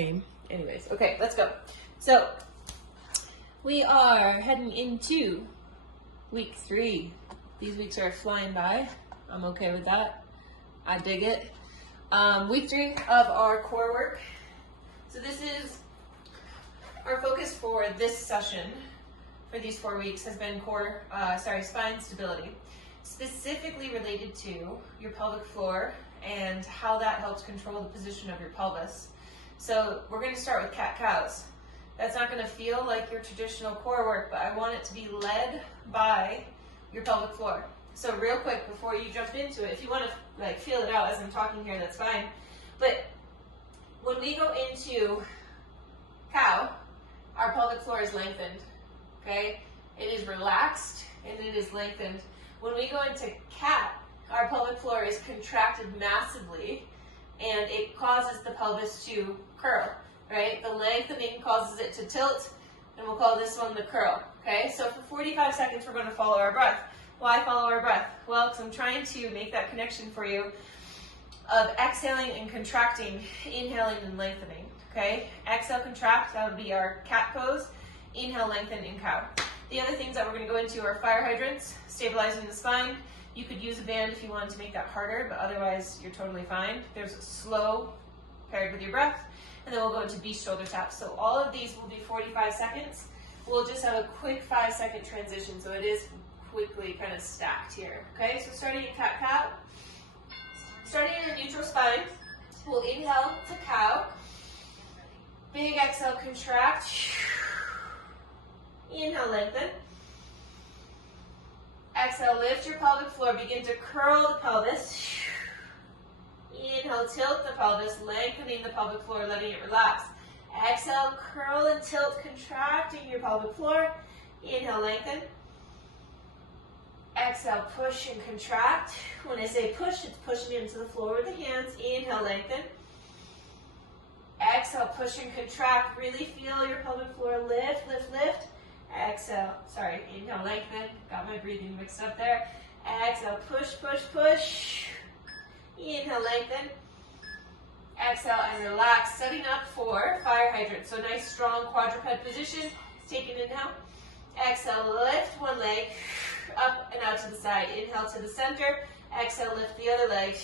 Anyways, okay, let's go. So we are heading into week 3. These weeks are flying by. I'm okay with that. I dig it. Week 3 of our core work. So this is our focus for this session for these 4 weeks has been spine stability, specifically related to your pelvic floor and how that helps control the position of your pelvis. So we're going to start with cat-cows. That's not going to feel like your traditional core work, but I want it to be led by your pelvic floor. So real quick before you jump into it, if you want to feel it out as I'm talking here, that's fine. But when we go into cow, our pelvic floor is lengthened, okay? It is relaxed and it is lengthened. When we go into cat, our pelvic floor is contracted massively and it causes the pelvis to curl, right? The lengthening causes it to tilt, and we'll call this one the curl, okay? So for 45 seconds, we're going to follow our breath. Why follow our breath? Well, because I'm trying to make that connection for you of exhaling and contracting, inhaling and lengthening, okay? Exhale, contract, that would be our cat pose. Inhale, lengthen, in cow. The other things that we're going to go into are fire hydrants, stabilizing the spine. You could use a band if you wanted to make that harder, but otherwise you're totally fine. There's a slow paired with your breath, and then we'll go into beast shoulder taps. So all of these will be 45 seconds. We'll just have a quick 5-second transition, so it is quickly kind of stacked here. Okay, so starting in cat-cow, starting in a neutral spine, we'll inhale to cow. Big exhale, contract. Inhale, lengthen. Exhale, lift your pelvic floor, begin to curl the pelvis. Inhale, tilt the pelvis, lengthening the pelvic floor, letting it relax. Exhale, curl and tilt, contracting your pelvic floor. Inhale, lengthen. Exhale, push and contract. When I say push, it's pushing into the floor with the hands. Inhale, lengthen. Exhale, push and contract. Really feel your pelvic floor lift, lift, lift. Exhale, inhale, lengthen. Got my breathing mixed up there. Exhale, push, push, push. Inhale, lengthen. Exhale and relax. Setting up for fire hydrant. So nice, strong quadruped position. Take an inhale. Exhale, lift one leg up and out to the side. Inhale to the center. Exhale, lift the other leg.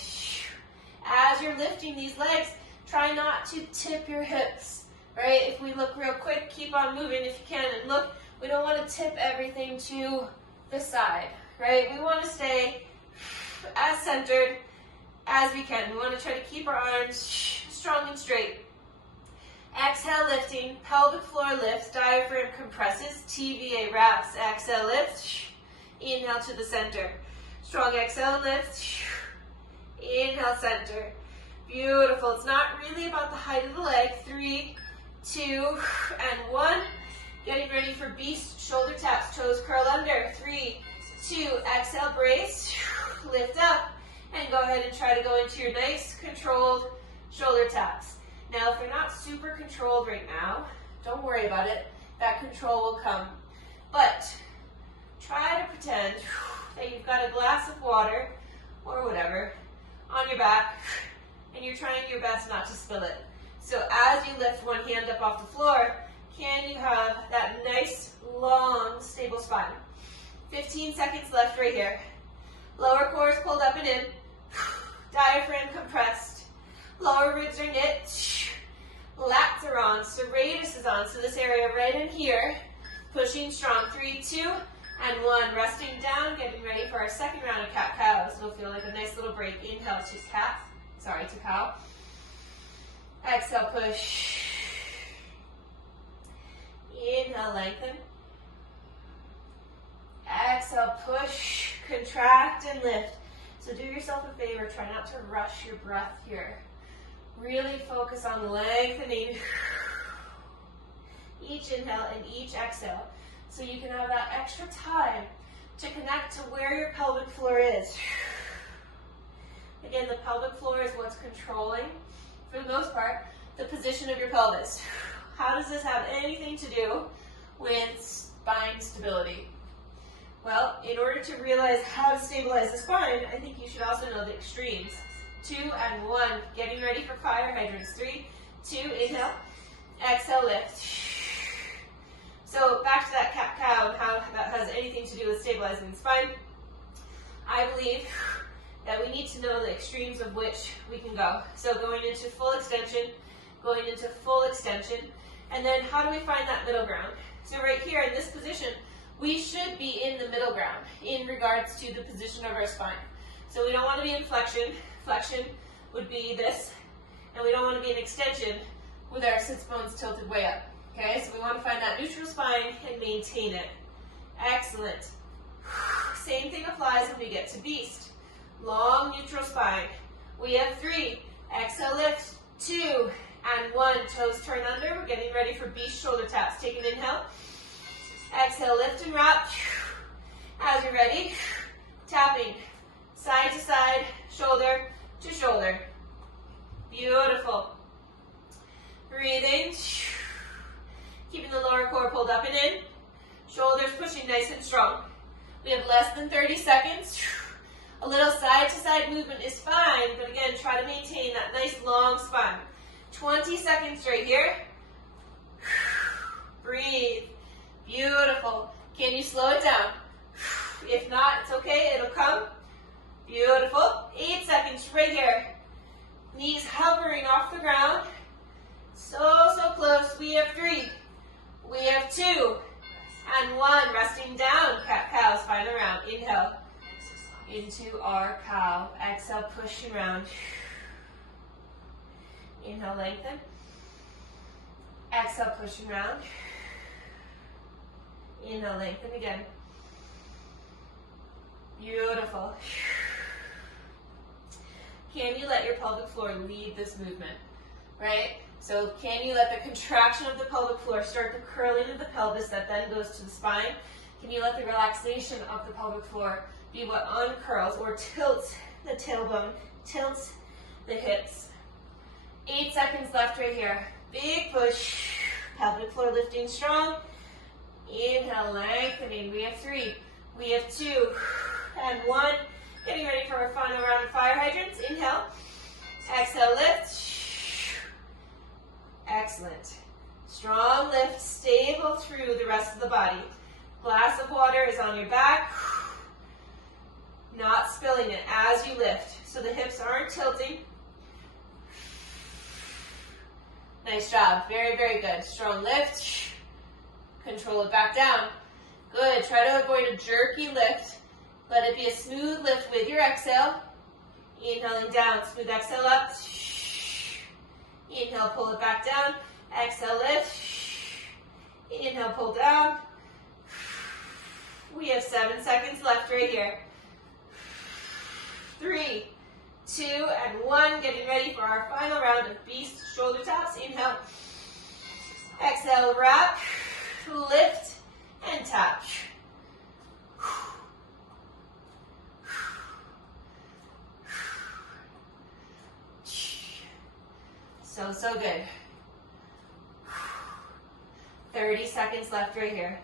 As you're lifting these legs, try not to tip your hips, right? If we look real quick, keep on moving if you can, and look, we don't want to tip everything to the side, right? We want to stay as centered as we can. We want to try to keep our arms strong and straight. Exhale, lifting, pelvic floor lifts, diaphragm compresses, TVA wraps. Exhale, lift. Inhale to the center. Strong exhale, lift. Inhale, center. Beautiful. It's not really about the height of the leg. 3, 2, and 1. Getting ready for beast shoulder taps. Toes curl under. 3, 2, exhale, brace. Lift up. And go ahead and try to go into your nice controlled shoulder taps. Now, if you're not super controlled right now, don't worry about it. That control will come. But try to pretend that you've got a glass of water or whatever on your back and you're trying your best not to spill it. So as you lift one hand up off the floor, can you have that nice, long, stable spine? 15 seconds left right here. Lower core is pulled up and in. Diaphragm compressed. Lower ribs are knit. Lats are on. Serratus is on. So this area right in here. Pushing strong. 3, 2, and 1. Resting down. Getting ready for our second round of cat-cows. It'll feel like a nice little break. Inhale to cow. Exhale, push. Inhale, lengthen. Exhale, push, contract, and lift. So do yourself a favor, try not to rush your breath here. Really focus on lengthening each inhale and each exhale so you can have that extra time to connect to where your pelvic floor is. Again, the pelvic floor is what's controlling, for the most part, the position of your pelvis. How does this have anything to do with spine stability? Well, in order to realize how to stabilize the spine, I think you should also know the extremes. 2 and 1, getting ready for fire hydrants. 3, 2, inhale. Exhale, lift. So back to that cat-cow and how that has anything to do with stabilizing the spine. I believe that we need to know the extremes of which we can go. So going into full extension, going into full extension, and then how do we find that middle ground? So right here in this position, we should be in the middle ground in regards to the position of our spine. So we don't want to be in flexion. Flexion would be this, and we don't want to be in extension with our sits bones tilted way up. Okay, so we want to find that neutral spine and maintain it. Excellent. Same thing applies when we get to beast. Long neutral spine. We have 3. Exhale, lift. 2 and 1. Toes turn under. We're getting ready for beast shoulder taps. Take an inhale. Exhale, lift and wrap. As you're ready, tapping side to side, shoulder to shoulder. Beautiful. Breathing. Keeping the lower core pulled up and in. Shoulders pushing nice and strong. We have less than 30 seconds. A little side to side movement is fine, but again, try to maintain that nice long spine. 20 seconds right here. Breathe. Beautiful. Can you slow it down? If not, it's okay, it'll come. Beautiful. 8 seconds right here. Knees hovering off the ground. So, so close. We have 3. We have 2 and 1. Resting down. Cat-cow, spine around. Inhale into our cow. Exhale, push around. Inhale, lengthen. Exhale, push around. Inhale, lengthen again. Beautiful. Can you let your pelvic floor lead this movement, right? So can you let the contraction of the pelvic floor start the curling of the pelvis that then goes to the spine? Can you let the relaxation of the pelvic floor be what uncurls or tilts the tailbone, tilts the hips? 8 seconds left right here. Big push. Pelvic floor lifting strong. Inhale, lengthening. We have 3. We have 2 and 1. Getting ready for our final round of fire hydrants. Inhale. Exhale, lift. Excellent. Strong lift, stable through the rest of the body. Glass of water is on your back. Not spilling it as you lift. So the hips aren't tilting. Nice job. Very, very good. Strong lift. Control it back down. Good. Try to avoid a jerky lift. Let it be a smooth lift with your exhale. Inhaling down. Smooth exhale up. Inhale, pull it back down. Exhale, lift. Inhale, pull down. We have 7 seconds left right here. 3, 2, and 1. Getting ready for our final round of beast shoulder taps. Inhale. Exhale, wrap, lift, and tap. So, so good. 30 seconds left right here.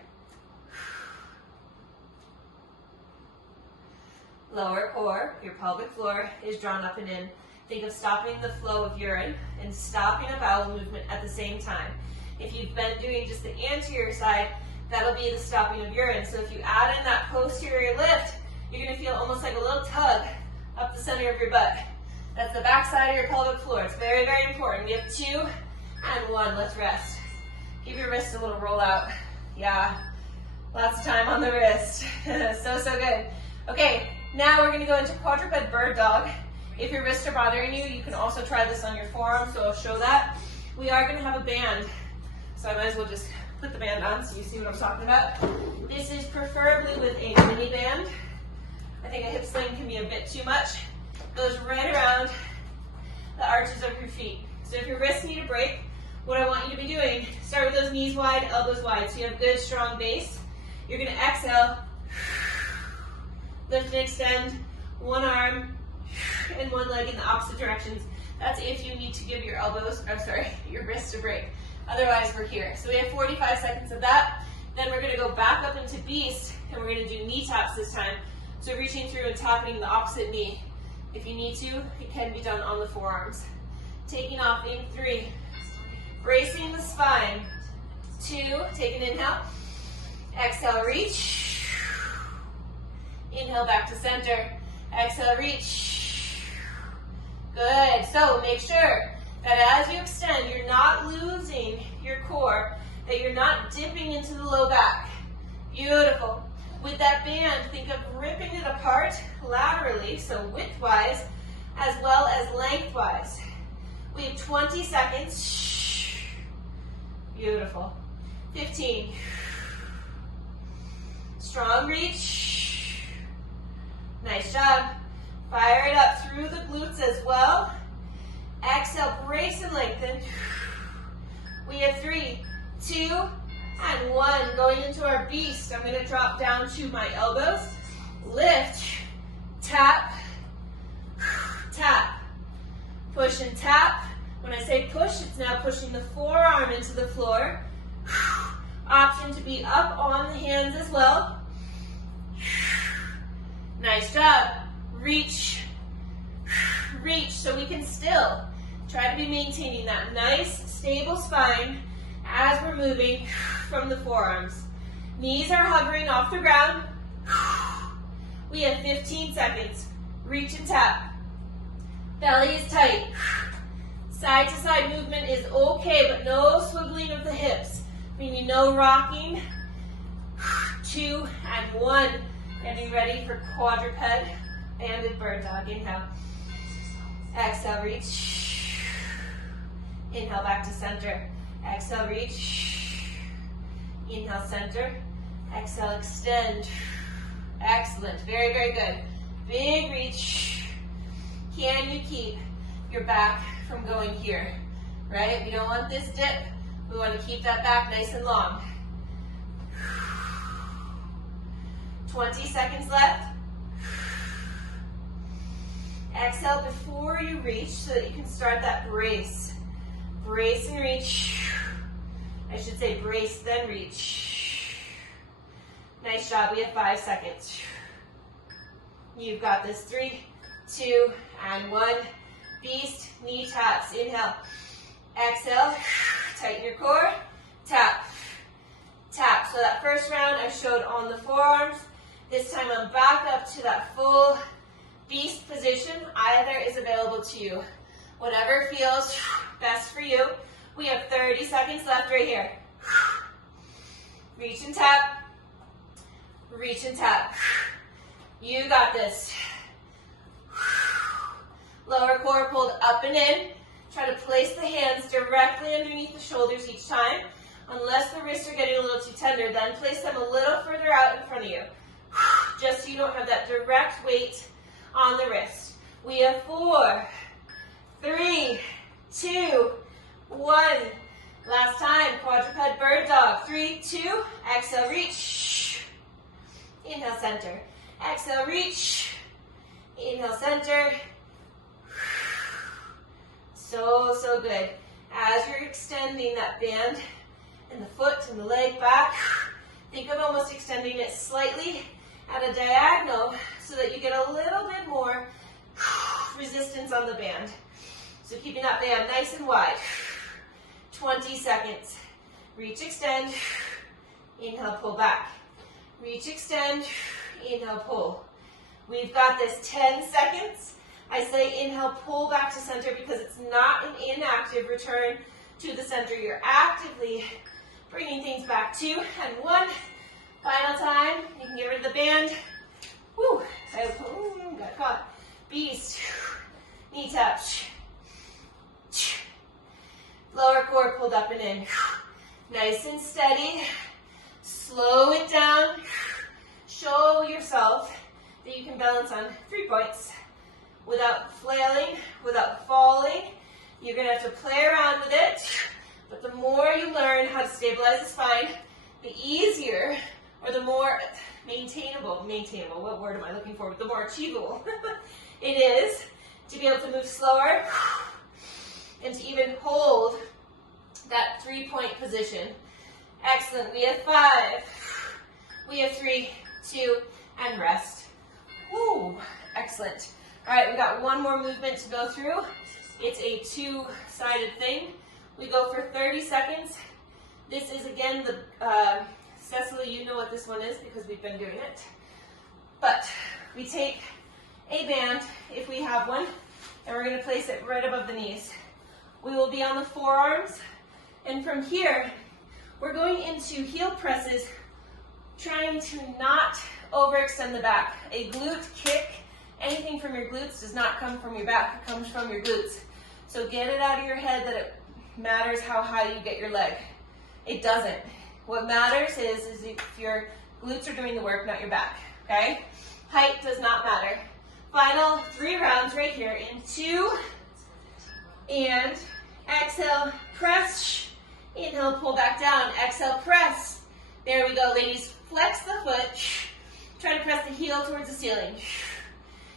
Lower core, your pelvic floor is drawn up and in. Think of stopping the flow of urine and stopping a bowel movement at the same time. If you've been doing just the anterior side, that'll be the stopping of urine. So if you add in that posterior lift, you're going to feel almost like a little tug up the center of your butt. That's the back side of your pelvic floor. It's very, very important. We have 2 and 1. Let's rest. Give your wrist a little roll out. Yeah, lots of time on the wrist. So, so good. Okay, now we're going to go into Quadruped Bird Dog. If your wrists are bothering you, you can also try this on your forearm, so I'll show that. We are going to have a band, so I might as well just put the band on so you see what I'm talking about. This is preferably with a mini band. I think a hip sling can be a bit too much. Goes right around the arches of your feet. So if your wrists need a break, what I want you to be doing, start with those knees wide, elbows wide, so you have good, strong base. You're going to exhale, lift and extend, one arm and one leg in the opposite directions. That's if you need to give your your wrists a break. Otherwise, we're here. So we have 45 seconds of that. Then we're going to go back up into beast, and we're going to do knee taps this time. So reaching through and tapping the opposite knee. If you need to, it can be done on the forearms. Taking off in 3, bracing the spine. 2, take an inhale. Exhale, reach. Inhale, back to center. Exhale, reach. Good. So make sure that as you extend, you're not losing your core, that you're not dipping into the low back. Beautiful. With that band, think of ripping it apart laterally, so widthwise, as well as lengthwise. We have 20 seconds. Beautiful. 15. Strong reach. Nice job. Fire it up through the glutes as well. Exhale, brace and lengthen. We have 3, 2, and 1. Going into our beast, I'm going to drop down to my elbows. Lift, tap, tap. Push and tap. When I say push, it's now pushing the forearm into the floor. Option to be up on the hands as well. Nice job. Reach, reach, so we can still try to be maintaining that nice, stable spine as we're moving from the forearms. Knees are hovering off the ground. We have 15 seconds. Reach and tap. Belly is tight. Side to side movement is okay, but no swiveling of the hips. Meaning no rocking. 2 and 1. Getting ready for quadruped bird dog. Inhale. Exhale, reach. Inhale, back to center. Exhale, reach. Inhale, center. Exhale, extend. Excellent. Very, very good. Big reach. Can you keep your back from going here? Right? We don't want this dip. We want to keep that back nice and long. 20 seconds left. Exhale before you reach so that you can start that brace. Brace and reach. I should say brace, then reach. Nice job. We have 5 seconds. You've got this. 3, 2, and 1. Beast, knee taps. Inhale. Exhale. Tighten your core. Tap. Tap. So that first round I showed on the forearms. This time I'm back up to that full beast position. Either is available to you. Whatever feels best for you. We have 30 seconds left right here. Reach and tap. Reach and tap. You got this. Lower core pulled up and in. Try to place the hands directly underneath the shoulders each time. Unless the wrists are getting a little too tender, then place them a little further out in front of you. Just so you don't have that direct weight on the wrist. We have 4, 3, 2, 1. Last time, quadruped bird dog. 3, 2, exhale, reach. Inhale, center. Exhale, reach. Inhale, center. So, so good. As you're extending that band and the foot and the leg back, think of almost extending it slightly at a diagonal so that you get a little bit more resistance on the band. So keeping that band nice and wide. 20 seconds. Reach, extend. Inhale, pull back. Reach, extend. Inhale, pull. We've got this. 10 seconds. I say inhale, pull back to center because it's not an inactive return to the center. You're actively bringing things back. 2 and 1. Final time. You can get rid of the band. Woo. Got caught. Beast. Knee tap. Lower core pulled up and in. Nice and steady. Slow it down. Show yourself that you can balance on 3 points without flailing, without falling. You're going to have to play around with it. But the more you learn how to stabilize the spine, the easier or the more maintainable, what word am I looking for? The more achievable it is to be able to move slower and to even hold that 3-point position. Excellent. We have 5. We have 3, 2, and rest. Woo. Excellent. All right, we got one more movement to go through. It's a 2-sided thing. We go for 30 seconds. This is again the, Cecily, you know what this one is because we've been doing it. But we take a band, if we have one, and we're going to place it right above the knees. We will be on the forearms, and from here, we're going into heel presses, trying to not overextend the back. A glute kick, anything from your glutes does not come from your back, it comes from your glutes. So get it out of your head that it matters how high you get your leg. It doesn't. What matters is if your glutes are doing the work, not your back, okay? Height does not matter. Final 3 rounds right here in 2, and exhale, press, inhale, pull back down, exhale, press. There we go, ladies. Flex the foot, try to press the heel towards the ceiling.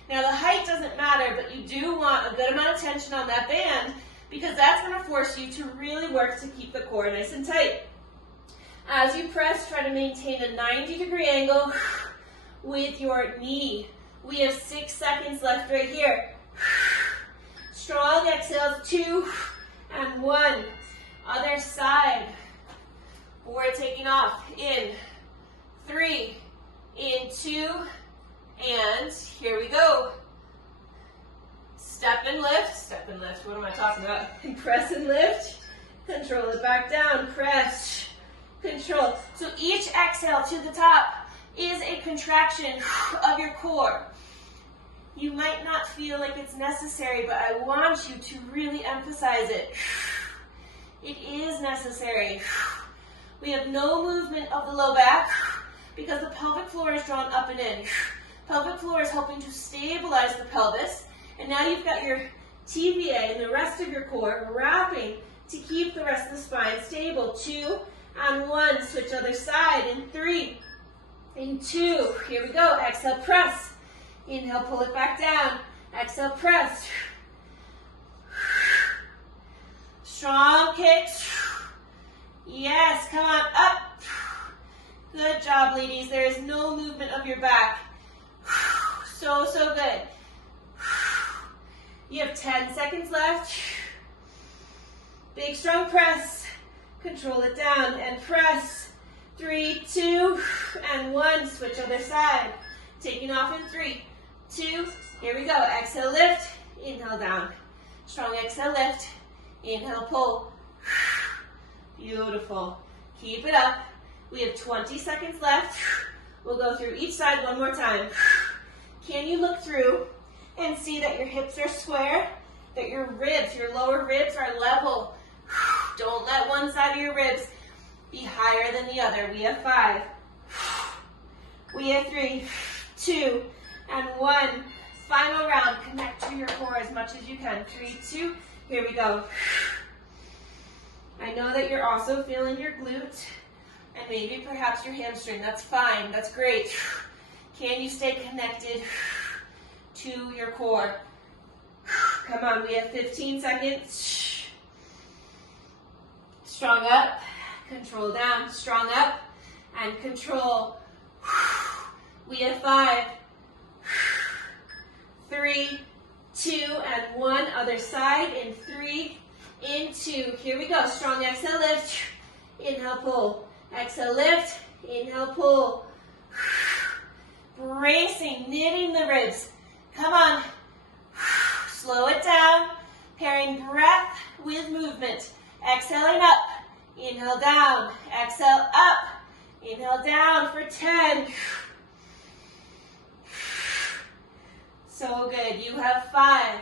Now the height doesn't matter, but you do want a good amount of tension on that band because that's going to force you to really work to keep the core nice and tight. As you press, try to maintain a 90-degree angle with your knee. We have 6 seconds left right here. Strong exhales, 2 and 1. Other side. We're taking off in 3, in 2, and here we go. Step and lift, what am I talking about? Press and lift, control it back down, press, control. So each exhale to the top is a contraction of your core. You might not feel like it's necessary, but I want you to really emphasize it. It is necessary. We have no movement of the low back because the pelvic floor is drawn up and in. Pelvic floor is helping to stabilize the pelvis, and now you've got your TVA and the rest of your core wrapping to keep the rest of the spine stable. 2 and 1, switch other side in 3, in 2, here we go, exhale, press, inhale, pull it back down, exhale, press, strong kicks, yes, come on, up, good job, ladies, there is no movement of your back, so good, you have 10 seconds left, big strong press, control it down and press, 3, 2, and 1, switch other side, taking off in 3, 2, here we go, exhale, lift, inhale, down, strong exhale, lift, inhale, pull, beautiful, keep it up, we have 20 seconds left, we'll go through each side one more time, can you look through and see that your hips are square, that your ribs, your lower ribs are level, don't let one side of your ribs be higher than the other. We have 5. We have 3, 2, and 1. Final round. Connect to your core as much as you can. 3, 2. Here we go. I know that you're also feeling your glute and maybe perhaps your hamstring. That's fine. That's great. Can you stay connected to your core? Come on. We have 15 seconds. Strong up, control down, strong up, and control. We have 5, 3, 2, and 1. Other side in 3, in 2. Here we go. Strong exhale, lift. Inhale, pull. Exhale, lift. Inhale, pull. Bracing, knitting the ribs. Come on. Slow it down. Pairing breath with movement. Exhaling up, inhale down, exhale up, inhale down for 10. So good, you have 5,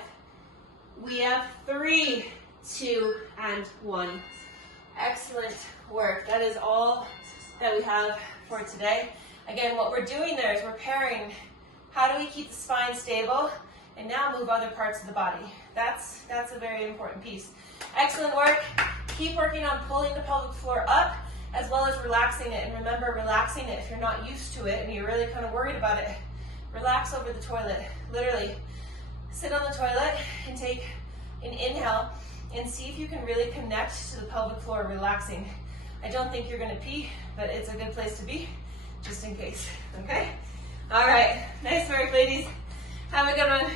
we have 3, 2, and 1. Excellent work, that is all that we have for today. Again, what we're doing there is we're pairing how do we keep the spine stable and now move other parts of the body. That's a very important piece. Excellent work. Keep working on pulling the pelvic floor up as well as relaxing it. And remember, relaxing it if you're not used to it and you're really kind of worried about it. Relax over the toilet. Literally, sit on the toilet and take an inhale and see if you can really connect to the pelvic floor relaxing. I don't think you're going to pee, but it's a good place to be, just in case. Okay? All right. Nice work, ladies. Have a good one.